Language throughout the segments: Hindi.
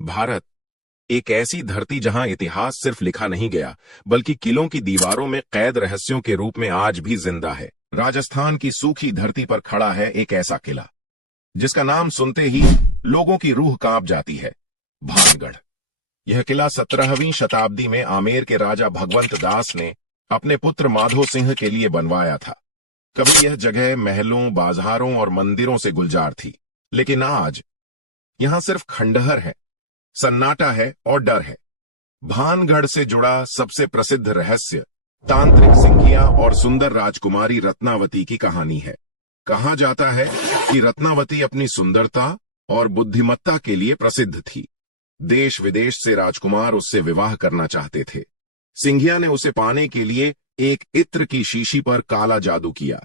भारत एक ऐसी धरती जहां इतिहास सिर्फ लिखा नहीं गया बल्कि किलों की दीवारों में कैद रहस्यों के रूप में आज भी जिंदा है। राजस्थान की सूखी धरती पर खड़ा है एक ऐसा किला जिसका नाम सुनते ही लोगों की रूह कांप जाती है, भानगढ़। यह किला 17वीं शताब्दी में आमेर के राजा भगवंत दास ने अपने पुत्र माधो सिंह के लिए बनवाया था। कभी यह जगह महलों, बाजारों और मंदिरों से गुलजार थी, लेकिन आज यहां सिर्फ खंडहर है, सन्नाटा है और डर है। भानगढ़ से जुड़ा सबसे प्रसिद्ध रहस्य तांत्रिक सिंघिया और सुंदर राजकुमारी रत्नावती की कहानी है। कहा जाता है कि रत्नावती अपनी सुंदरता और बुद्धिमत्ता के लिए प्रसिद्ध थी। देश विदेश से राजकुमार उससे विवाह करना चाहते थे। सिंघिया ने उसे पाने के लिए एक इत्र की शीशी पर काला जादू किया,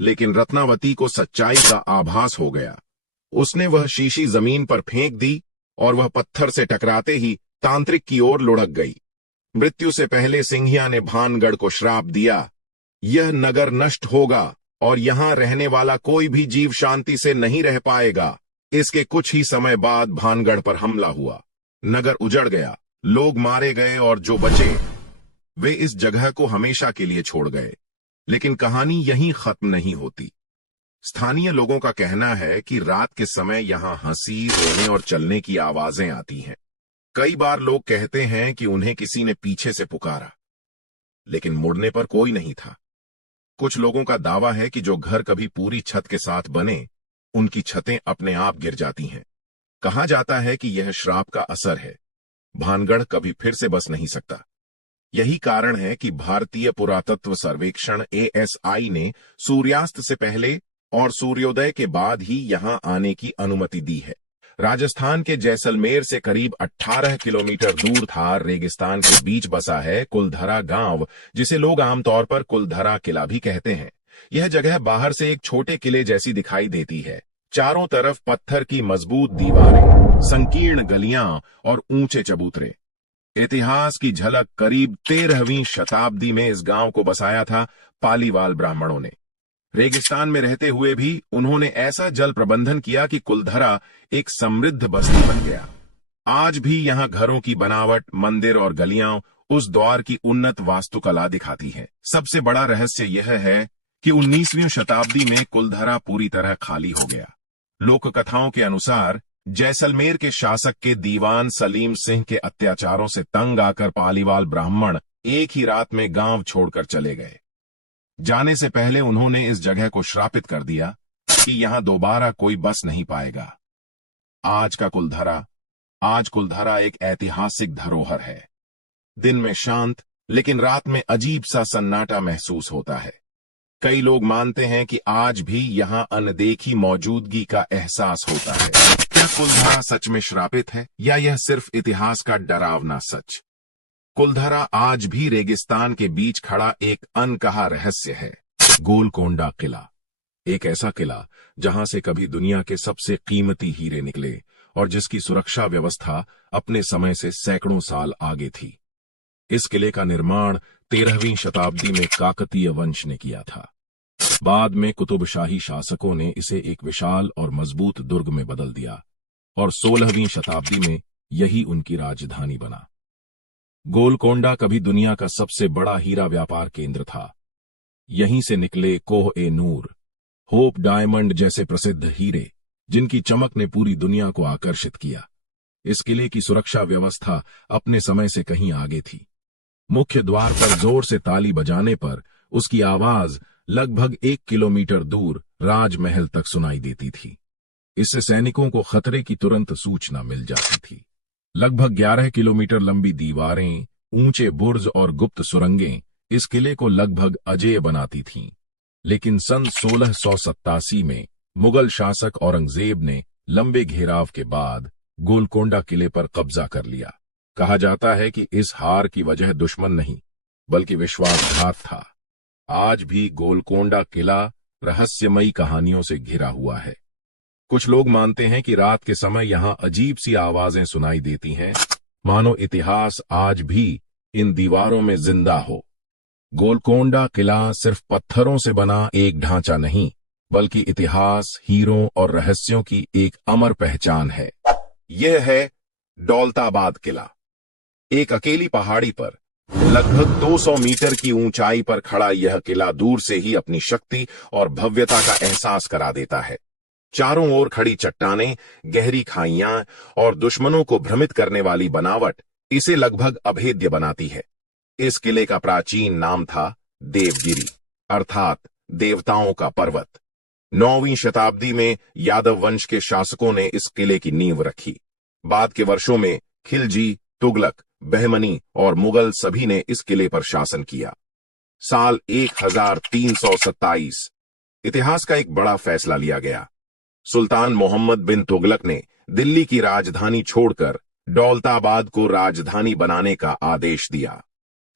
लेकिन रत्नावती को सच्चाई का आभास हो गया। उसने वह शीशी जमीन पर फेंक दी और वह पत्थर से टकराते ही तांत्रिक की ओर लुढ़क गई। मृत्यु से पहले सिंघिया ने भानगढ़ को श्राप दिया, यह नगर नष्ट होगा और यहां रहने वाला कोई भी जीव शांति से नहीं रह पाएगा। इसके कुछ ही समय बाद भानगढ़ पर हमला हुआ, नगर उजड़ गया, लोग मारे गए और जो बचे वे इस जगह को हमेशा के लिए छोड़ गए। लेकिन कहानी यहीं खत्म नहीं होती। स्थानीय लोगों का कहना है कि रात के समय यहां हंसी, रोने और चलने की आवाजें आती हैं। कई बार लोग कहते हैं कि उन्हें किसी ने पीछे से पुकारा, लेकिन मुड़ने पर कोई नहीं था। कुछ लोगों का दावा है कि जो घर कभी पूरी छत के साथ बने, उनकी छतें अपने आप गिर जाती हैं। कहा जाता है कि यह श्राप का असर है, भानगढ़ कभी फिर से बस नहीं सकता। यही कारण है कि भारतीय पुरातत्व सर्वेक्षण ASI ने सूर्यास्त से पहले और सूर्योदय के बाद ही यहां आने की अनुमति दी है। राजस्थान के जैसलमेर से करीब 18 किलोमीटर दूर थार रेगिस्तान के बीच बसा है कुलधरा गांव, जिसे लोग आमतौर पर कुलधरा किला भी कहते हैं। यह जगह बाहर से एक छोटे किले जैसी दिखाई देती है। चारों तरफ पत्थर की मजबूत दीवारें, संकीर्ण गलियां और ऊंचे चबूतरे। इतिहास की झलक करीब 13वीं शताब्दी में इस गांव को बसाया था पालीवाल ब्राह्मणों ने। रेगिस्तान में रहते हुए भी उन्होंने ऐसा जल प्रबंधन किया कि कुलधरा एक समृद्ध बस्ती बन गया। आज भी यहां घरों की बनावट, मंदिर और गलियां उस दौर की उन्नत वास्तुकला दिखाती हैं। सबसे बड़ा रहस्य यह है कि 19वीं शताब्दी में कुलधरा पूरी तरह खाली हो गया। लोक कथाओं के अनुसार जैसलमेर के शासक के दीवान सलीम सिंह के अत्याचारों से तंग आकर पालीवाल ब्राह्मण एक ही रात में गांव छोड़कर चले गए। जाने से पहले उन्होंने इस जगह को श्रापित कर दिया कि यहां दोबारा कोई बस नहीं पाएगा। आज कुलधरा एक ऐतिहासिक धरोहर है। दिन में शांत, लेकिन रात में अजीब सा सन्नाटा महसूस होता है। कई लोग मानते हैं कि आज भी यहां अनदेखी मौजूदगी का एहसास होता है। क्या कुलधरा सच में श्रापित है या यह सिर्फ इतिहास का डरावना सच? कुलधरा आज भी रेगिस्तान के बीच खड़ा एक अनकहा रहस्य है। गोलकोंडा किला, एक ऐसा किला जहां से कभी दुनिया के सबसे कीमती हीरे निकले और जिसकी सुरक्षा व्यवस्था अपने समय से सैकड़ों साल आगे थी। इस किले का निर्माण 13वीं शताब्दी में काकतीय वंश ने किया था। बाद में कुतुबशाही शासकों ने इसे एक विशाल और मजबूत दुर्ग में बदल दिया और 16वीं शताब्दी में यही उनकी राजधानी बना। गोलकोंडा कभी दुनिया का सबसे बड़ा हीरा व्यापार केंद्र था। यहीं से निकले कोह-ए-नूर, होप डायमंड जैसे प्रसिद्ध हीरे, जिनकी चमक ने पूरी दुनिया को आकर्षित किया। इस किले की सुरक्षा व्यवस्था अपने समय से कहीं आगे थी। मुख्य द्वार पर जोर से ताली बजाने पर उसकी आवाज लगभग 1 किलोमीटर दूर राजमहल तक सुनाई देती थी। इससे सैनिकों को खतरे की तुरंत सूचना मिल जाती थी। लगभग 11 किलोमीटर लंबी दीवारें, ऊंचे बुर्ज और गुप्त सुरंगें इस किले को लगभग अजेय बनाती थीं। लेकिन सन 1687 में मुगल शासक औरंगजेब ने लंबे घेराव के बाद गोलकोंडा किले पर कब्जा कर लिया। कहा जाता है कि इस हार की वजह दुश्मन नहीं बल्कि विश्वासघात था। आज भी गोलकोंडा किला रहस्यमयी कहानियों से घिरा हुआ है। कुछ लोग मानते हैं कि रात के समय यहां अजीब सी आवाजें सुनाई देती हैं, मानो इतिहास आज भी इन दीवारों में जिंदा हो। गोलकोंडा किला सिर्फ पत्थरों से बना एक ढांचा नहीं, बल्कि इतिहास, हीरों और रहस्यों की एक अमर पहचान है। यह है दौलताबाद किला। एक अकेली पहाड़ी पर लगभग 200 मीटर की ऊंचाई पर खड़ा यह किला दूर से ही अपनी शक्ति और भव्यता का एहसास करा देता है। चारों ओर खड़ी चट्टानें, गहरी खाइयां और दुश्मनों को भ्रमित करने वाली बनावट इसे लगभग अभेद्य बनाती है। इस किले का प्राचीन नाम था देवगिरी, अर्थात देवताओं का पर्वत। 9वीं शताब्दी में यादव वंश के शासकों ने इस किले की नींव रखी। बाद के वर्षों में खिलजी, तुगलक, बहमनी और मुगल सभी ने इस किले पर शासन किया। साल 1327 इतिहास का एक बड़ा फैसला लिया गया। सुल्तान मोहम्मद बिन तुगलक ने दिल्ली की राजधानी छोड़कर दौलताबाद को राजधानी बनाने का आदेश दिया।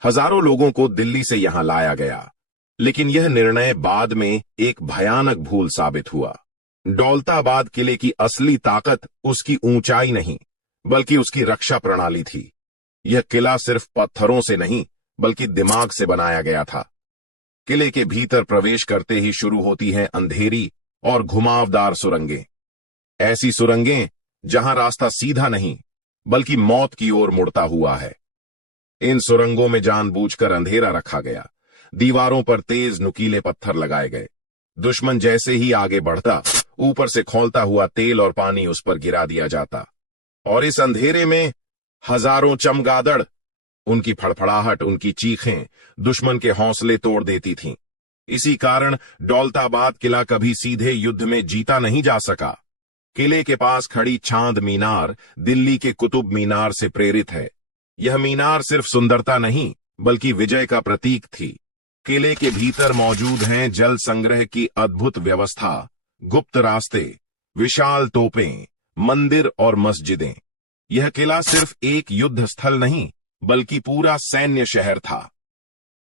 हजारों लोगों को दिल्ली से यहां लाया गया, लेकिन यह निर्णय बाद में एक भयानक भूल साबित हुआ। दौलताबाद किले की असली ताकत उसकी ऊंचाई नहीं, बल्कि उसकी रक्षा प्रणाली थी। यह किला सिर्फ पत्थरों से नहीं, बल्कि दिमाग से बनाया गया था। किले के भीतर प्रवेश करते ही शुरू होती हैं अंधेरी और घुमावदार सुरंगें। ऐसी सुरंगें जहां रास्ता सीधा नहीं, बल्कि मौत की ओर मुड़ता हुआ है। इन सुरंगों में जानबूझकर अंधेरा रखा गया। दीवारों पर तेज नुकीले पत्थर लगाए गए। दुश्मन जैसे ही आगे बढ़ता, ऊपर से खौलता हुआ तेल और पानी उस पर गिरा दिया जाता। और इस अंधेरे में हजारों चमगादड़, उनकी फड़फड़ाहट, उनकी चीखें दुश्मन के हौसले तोड़ देती थीं। इसी कारण दौलताबाद किला कभी सीधे युद्ध में जीता नहीं जा सका। किले के पास खड़ी चांद मीनार दिल्ली के कुतुब मीनार से प्रेरित है। यह मीनार सिर्फ सुंदरता नहीं, बल्कि विजय का प्रतीक थी। किले के भीतर मौजूद हैं जल संग्रह की अद्भुत व्यवस्था, गुप्त रास्ते, विशाल तोपें, मंदिर और मस्जिदें। यह किला सिर्फ एक युद्ध स्थल नहीं, बल्कि पूरा सैन्य शहर था।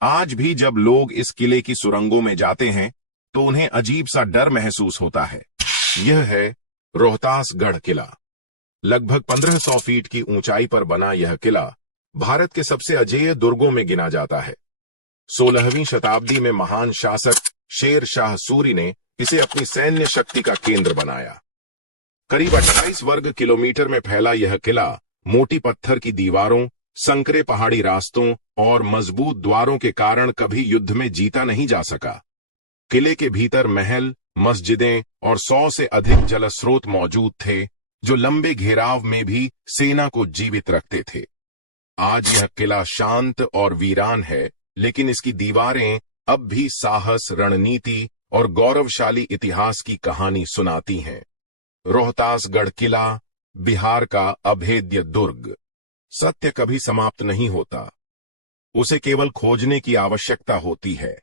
आज भी जब लोग इस किले की सुरंगों में जाते हैं, तो उन्हें अजीब सा डर महसूस होता है। यह है रोहतासगढ़ किला। लगभग 1500 फीट की ऊंचाई पर बना यह किला भारत के सबसे अजेय दुर्गों में गिना जाता है। 16वीं शताब्दी में महान शासक शेर शाह सूरी ने इसे अपनी सैन्य शक्ति का केंद्र बनाया। करीब 28 वर्ग किलोमीटर में फैला यह किला मोटी पत्थर की दीवारों, संकरे पहाड़ी रास्तों और मजबूत द्वारों के कारण कभी युद्ध में जीता नहीं जा सका। किले के भीतर महल, मस्जिदें और 100 से अधिक जलस्रोत मौजूद थे, जो लंबे घेराव में भी सेना को जीवित रखते थे। आज यह किला शांत और वीरान है, लेकिन इसकी दीवारें अब भी साहस, रणनीति और गौरवशाली इतिहास की कहानी सुनाती हैं। रोहतासगढ़ किला, बिहार का अभेद्य दुर्ग। सत्य कभी समाप्त नहीं होता, उसे केवल खोजने की आवश्यकता होती है।